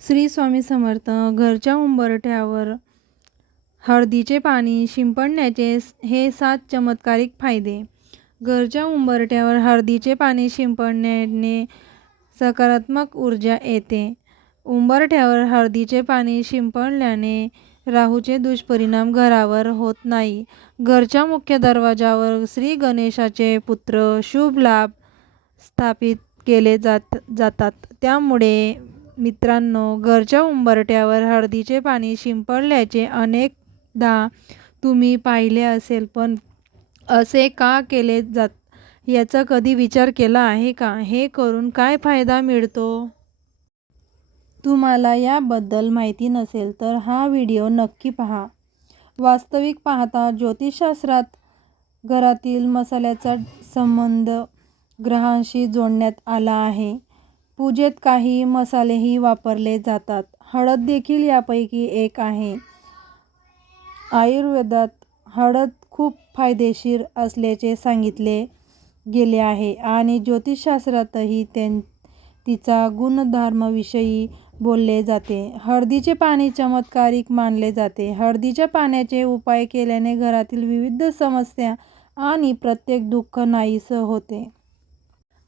श्री स्वामी समर्थ घरच्या उंबरठ्यावर हळदीचे पाणी शिंपडण्याचे हे सात चमत्कारिक फायदे. घरच्या उंबरठ्यावर हळदीचे पाणी शिंपडण्याने सकारात्मक ऊर्जा येते. उंबरठ्यावर हळदीचे पाणी शिंपडल्याने राहूचे दुष्परिणाम घरावर होत नाही. घरच्या मुख्य दरवाजावर श्री गणेशाचे पुत्र शुभ लाभ स्थापित केले जात जातात. त्यामुळे मित्रांनो घरच्या उंबरठ्यावर हळदीचे पाणी शिंपडल्याचे अनेकदा तुम्ही पाहिले असेल पण असे का केले जात? याचा कधी विचार केला आहे का? हे करून काय फायदा मिळतो? तुम्हाला याबद्दल माहिती नसेल तर हा व्हिडिओ नक्की पहा. वास्तविक पाहता ज्योतिषशास्त्रात घरातील मसाल्याचा संबंध ग्रहांशी जोडण्यात आला आहे. पूजेत काही मसालेही वापरले जातात. हळद देखील यापैकी एक आहे. आयुर्वेदात हळद खूप फायदेशीर असल्याचे सांगितले गेले आहे आणि ज्योतिषशास्त्रातही त्यां तिचा गुणधर्माविषयी बोलले जाते. हळदीचे पाणी चमत्कारिक मानले जाते. हळदीच्या पाण्याचे उपाय केल्याने घरातील विविध समस्या आणि प्रत्येक दुःख नाहीसं होते.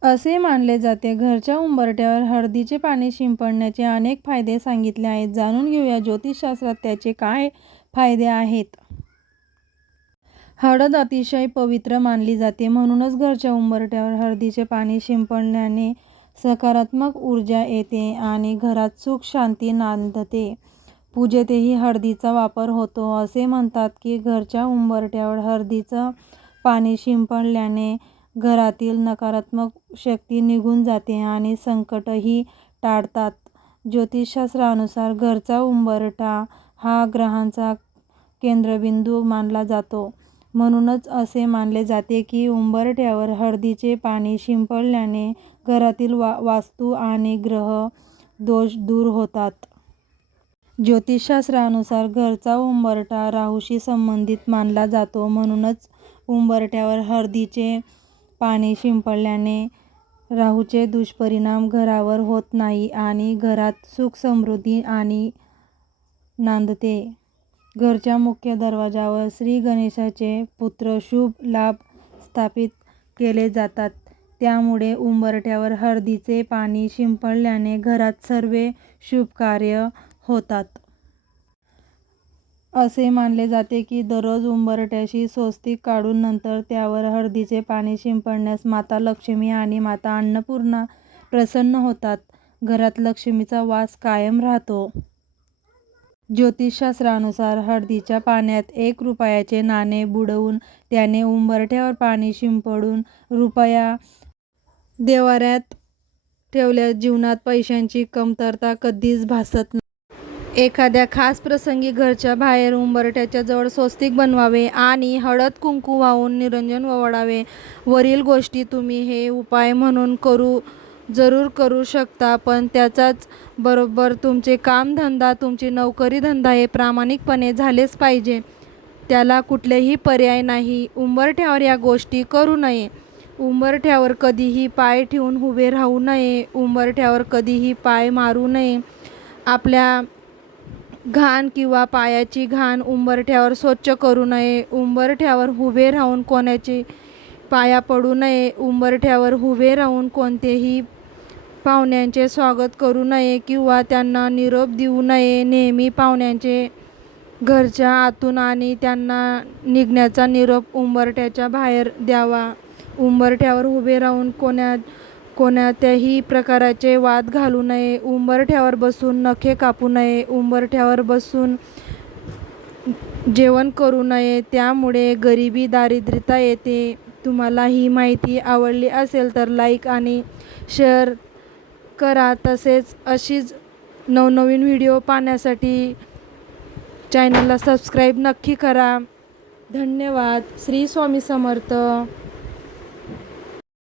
असे मानले जाते. घरच्या उंबरठ्यावर हळदीचे पाणी शिंपडण्याचे अनेक फायदे सांगितले आहेत. जाणून घेऊया ज्योतिषशास्त्रात त्याचे काय फायदे आहेत. हळद अतिशय पवित्र मानली जाते. म्हणूनच घरच्या उंबरठ्यावर हळदीचे पाणी शिंपडण्याने सकारात्मक ऊर्जा येते आणि घरात सुख शांती नांदते. पूजेतही हळदीचा वापर होतो. असे म्हणतात की घरच्या उंबरठ्यावर हळदीचं पाणी शिंपडल्याने घरातील नकारात्मक शक्ती निघून जाते आणि संकटही टाळतात. ज्योतिषशास्त्रानुसार घरचा उंबरठा हा ग्रहांचा केंद्रबिंदू मानला जातो. म्हणूनच असे मानले जाते की उंबरठ्यावर हळदीचे पाणी शिंपडल्याने घरातील वा वास्तू आणि ग्रह दोष दूर होतात. ज्योतिषशास्त्रानुसार घरचा उंबरठा राहूशी संबंधित मानला जातो. म्हणूनच उंबरठ्यावर हळदीचे पाणी शिंपडल्याने राहूचे दुष्परिणाम घरावर होत नाही आणि घरात सुख समृद्धी आणि नांदते. घरच्या मुख्य दरवाजावर श्री गणेशाचे पुत्र शुभ लाभ स्थापित केले जातात. त्यामुळे उंबरठ्यावर हळदीचे पाणी शिंपडल्याने घरात सर्व शुभ कार्य होतात. असे मानले जाते की दररोज उंबरठ्याशी स्वस्तिक काढून नंतर त्यावर हळदीचे पाणी शिंपडण्यास माता लक्ष्मी आणि माता अन्नपूर्णा प्रसन्न होतात. घरात लक्ष्मीचा वास कायम राहतो. ज्योतिषशास्त्रानुसार हळदीच्या पाण्यात एक रुपयाचे नाणे बुडवून त्याने उंबरठ्यावर पाणी शिंपडून रुपया देवाऱ्यात ठेवल्यास जीवनात पैशांची कमतरता कधीच भासत नाही. एखाद्या खास प्रसंगी घरच्या बाहेर उंबरठ्याच्या जवळ स्वस्तिक बनवावे आणि हळद कुंकू वाहून निरंजन ववडावे वरील गोष्टी तुम्ही हे उपाय म्हणून करू जरूर करू शकता पण त्याचाच बरोबर तुमचे कामधंदा तुमची नोकरी धंदा हे प्रामाणिकपणे झालेच पाहिजे. त्याला कुठलेही पर्याय नाही. उंबरठ्यावर या गोष्टी करू नये. उंबरठ्यावर कधीही पाय ठेवून उभे राहू नये. उंबरठ्यावर कधीही पाय मारू नये. आपल्या घाण किंवा पायाची घाण उंबरठ्यावर स्वच्छ करू नये. उंबरठ्यावर उभे राहून कोणाची पाया पडू नये. उंबरठ्यावर उभे राहून कोणतेही पाहुण्यांचे स्वागत करू नये किंवा त्यांना निरोप देऊ नये. नेहमी पाहुण्यांचे घरच्या आतून आणि त्यांना निघण्याचा निरोप उंबरठ्याच्या बाहेर द्यावा. उंबरठ्यावर उभे राहून कोणा कोणत्याही प्रकाराचे वाद घालू नये उंबरठ्यावर बसून नखे कापू नये उंबरठ्यावर बसून जेवण करू नये त्यामुळे गरिबी दारिद्र्यता येते. तुम्हाला ही माहिती आवडली असेल तर लाईक आणि शेअर करा. तसेच अशीच नवनवीन व्हिडिओ पाहण्यासाठी चॅनलला सबस्क्राईब नक्की करा. धन्यवाद. श्री स्वामी समर्थ.